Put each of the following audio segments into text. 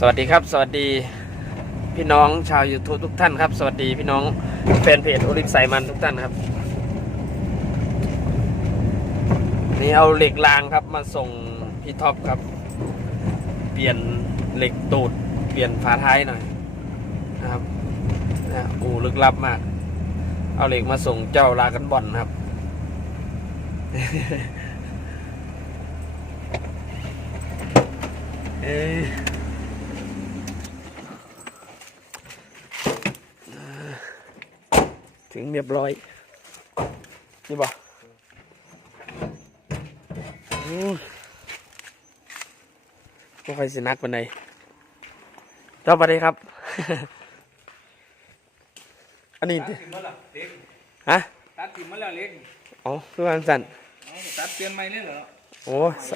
สวัสดีครับ สวัสดีพี่น้องชาว YouTube ทุกท่านครับ สวัสดีพี่น้องแฟนเพจโอลิฟไซมันทุกท่านครับ นี่เอาเหล็กรางครับมาส่งพี่ท็อปครับ เปลี่ยนเหล็กตูด เปลี่ยนฝาท้ายหน่อยนะครับนะอูลึกลับมาก เอาเหล็กมาส่งเจ้าลากันบ่อลครับเอ้ ถึงเรียบร้อยนี่บ่อู้บ่ค่อยสินักปันใดต่อไปเลยครับ อันนี้ตัดทิมมาแล้วเล็กฮะตัดทิมมาแล้วเล็กอ๋อคือวางสั่นเอาตัดเปลี่ยนใหม่เลยเหรอโอ้ส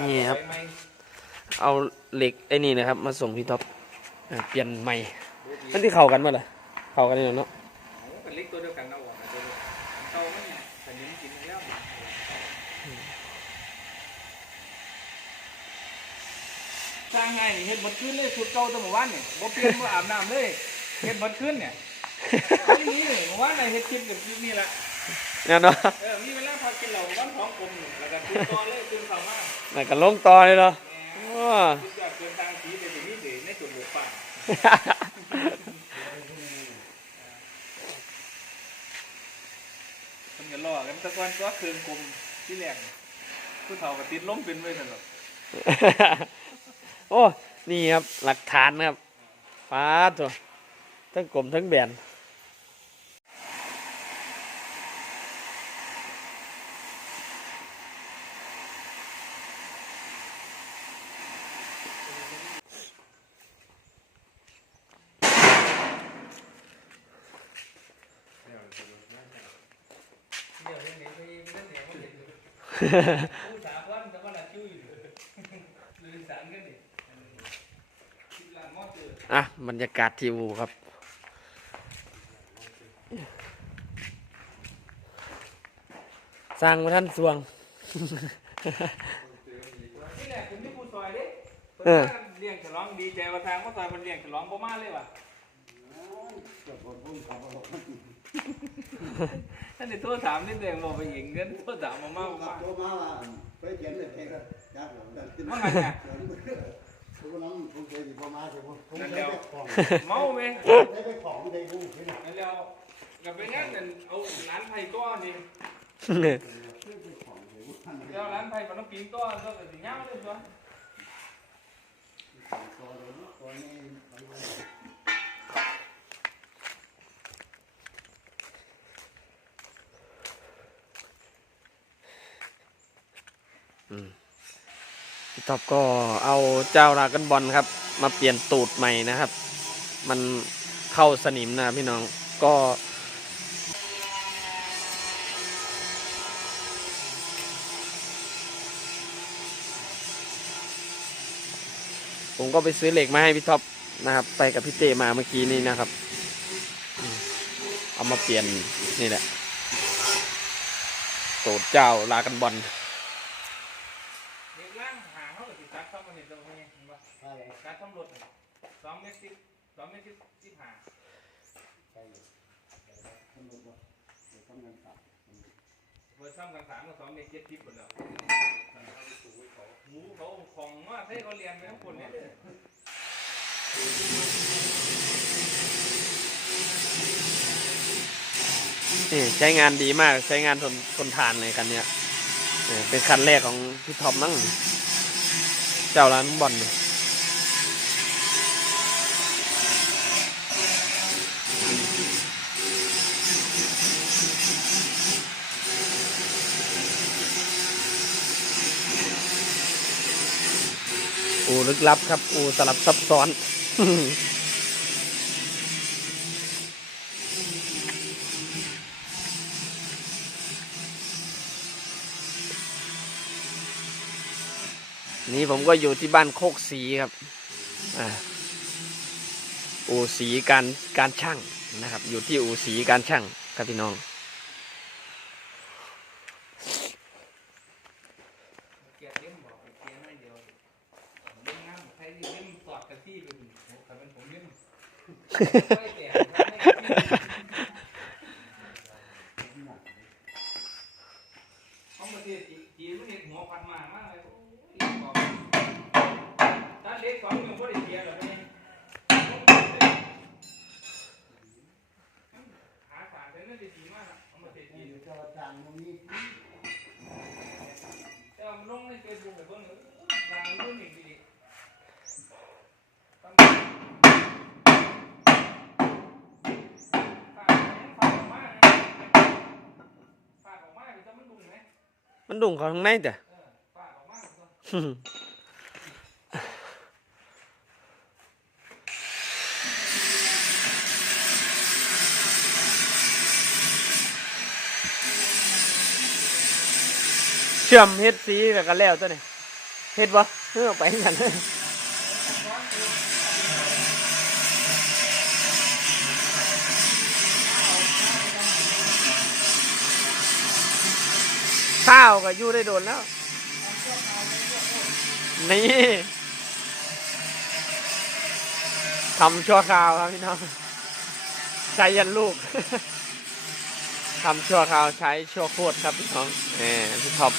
นี่ครับใหม่เอาเหล็กไอ้นี่นะครับ มาส่งพี่ท็อปอะเปลี่ยนใหม่นั่นที่เข้ากันมาเลย เข้ากันนี่เนาะเอาเป็นเล็กตัวเดียวกันเอาออกมาตัวเดียวเตามันเป็นยิ้มกินแล้วสร้างไงนี่เฮ็ดบดขึ้นเลยสุดเก่าแตั้งเมื่อวานเนี่ยบ่เปลี่ยนบ่อาบน้ำเลยเฮ็ดบดขึ้นเนี่ยอันนี้เมื่อวานไหนเฮ็ดคลิปกับคลิปนี้ละเนี่ยเนาะเออมีเวลาพักกินเหล้าวันท้องกลมนี่แล้วก็ตื่นต่อเลยตื่นเช้ามานั่นก็ลงต่อเลยเนาะแหโอ้มสุดยอดเกินทางสีไปถึงนี่เดในจุดหมู่ป่า มันก็ ล้อกันตะกอนตัวคืนกลมที่แหลงผู้เฒ่าก็ติดล้มเป็นไว้ตลอดโอ้ นี่ครับหลักฐานครับฟ้าตัวทั้งกลมทั้งแบน เดี๋ยวนี้ไปเล่นเหนียวมันเด็ดอยู่ผู้ สาววันจะว่าละจุ้ยหรือสารกันนี่คิดลานมอเตอร์อะบรรยากาศที่อูครับสร้างมาท่านสวงนี่แหละคุณที่ผู้ซอยเด้เออเลี้ยงฉลองดีใจว่าทางผู้ซอยมันเลี้ยงฉลองบ่มาเลยว่ะ ท่านได้โทรถามนิดเดียวบอกไปเองเงินโทรถามมามาบ่มาโทรมาว่าไปเขียนเลยเพลงจักหลังกันขึ้นว่ามาไงเนี่ยผมก็น้องผมเคยอยู่ประมาณผมผมนั่นเคแล้ยวไปของเมาไหมได้ไปของได้หูขึ้นนั่นแล้วกับไปงานนั่นเอาร้านไผ่ก้อนนี่เดี๋ยวร้านไผ่มันต้องปีนก้อนก็เป็นสีเงาเลยจ้ะ ตัวนี้ พี่ท็อปก็เอาเจ้ารากันบอลครับ มาเปลี่ยนตูดใหม่นะครับ มันเข้าสนิมนะพี่น้องก็ผมก็ไปซื้อเหล็กมาให้พี่ท็อปนะครับ ไปกับพี่เตมาเมื่อกี้นี่นะครับ เอามาเปลี่ยนนี่แหละตูดเจ้าลากันบอล เด็กล่างหาเขาเลยสิตัด เห็นตรงนี้เห็นปะตัดทำรถน่ะสองเมตรสิบสองเมตรสิบสิบห้าเปิดซ้ำกันสามกับสองเมตรเจ็ดสิบหมดแล้วหมูเขาของว่าให้เขาเรียนไปทั้งคนเนี่ยนี่ใช้งานดีมากใช้งานทนทนทานเลยคันเนี้ยเออเป็นคันแรกของพี่ทอมนั่ง จ้าร้านบอลเนี่ยอูลึกลับครับ อูสลับซับซ้อน นี่ผมก็อยู่ที่บ้านโคกสีครับอู่สีการการช่างนะครับ อยู่ที่อู่สีการช่างครับพี่น้องเกียรติเลี้ยงบอจีนเขามาเทียจีจีมันเห็นหัวพันมามากเลย ตาเล็กสองมือพอดีเทียหรอเนี่ยหาสารเป็นเรื่องดีมากนะเอามาเทียจีนี่จะจางมันมีแต่ว่ามันลงในเฟซบุ๊กไปเบิ่งเออดังรุ่นอีกดีตั้งฝากยังฝากออกมานะฝากออกมาคือจะมันดุงไหมมันดุ่งเขาข้างในจ้ะ เชื่อมเฮ็ดสีแบบกันแล้วตัวนี้เฮ็ดบ่เออไปกันข้าวก็อยู่ได้โดนแล้ว นี่ทำชั่วคราวครับพี่น้องใช้ยันลูกทำชั่วคราวใช้ชั่วโคตรครับพี่น้องแหมพี่ท็อป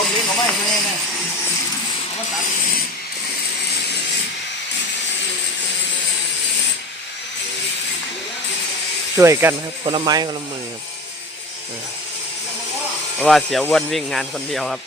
จ๊จบลิ้นของไม่ไม่ไม่เอามาตัดช่วยกันครับคนละไม้คนละมือครับเพราะว่าเสียอ้วนวิ่งงานคนเดียวครับ